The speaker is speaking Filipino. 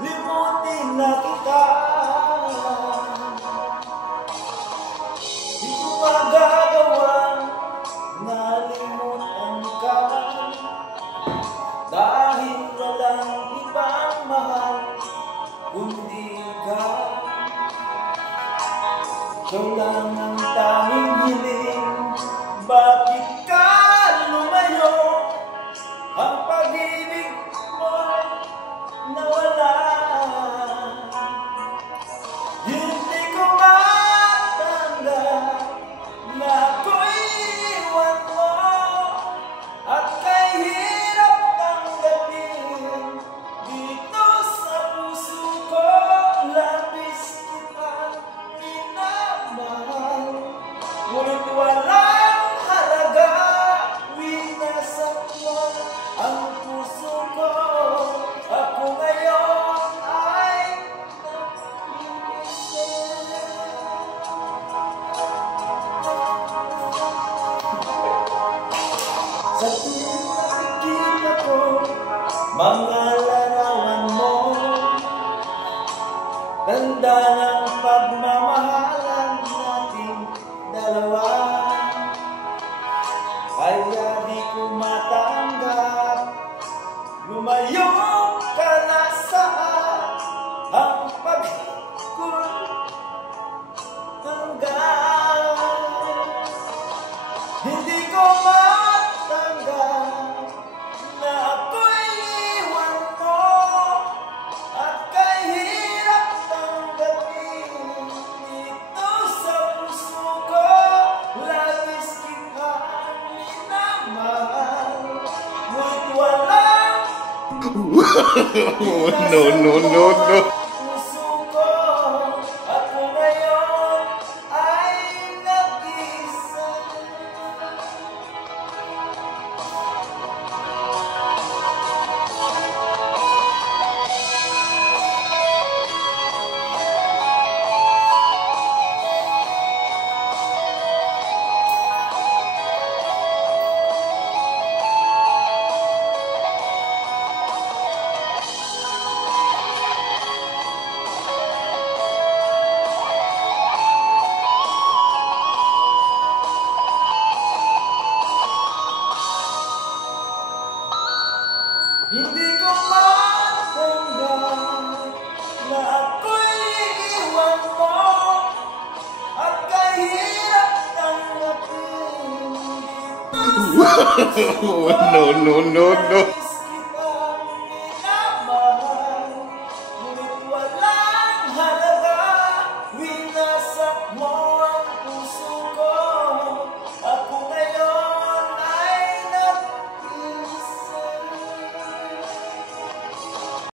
Limutin na kita, di ko magagawang nalimutan ka, dahil walang ibang mahal kundi ikaw. Ikaw lang ang tanging hiling, bakit ka lumayo? Ang pag-ibig mo nawala. Hindi ko matanggap na ako'y iwan mo, at kay hirap tanggapin dito sa puso ko. Labis kitang minamahal, ngunit walang halaga. Winasak mo ang puso ko. Ako ngayon ay sa tuwing nakikita ko mga larawan mo, tanda ng pagmamahalan nating dalawa. Kaya di ko matanggap lumayo ka na saan, ang pagkulanggan. Hindi ko matanggap na ako'y iwan mo, at kay hirap tanggapin dito sa puso ko. Labis kitang minamahal, ngunit walang no. puso ko. Ako ngayon ay nag-isa. Hindi ko matanggap na ako'y iwan mo, at kahirap tanggapin dito sa puso ko. No.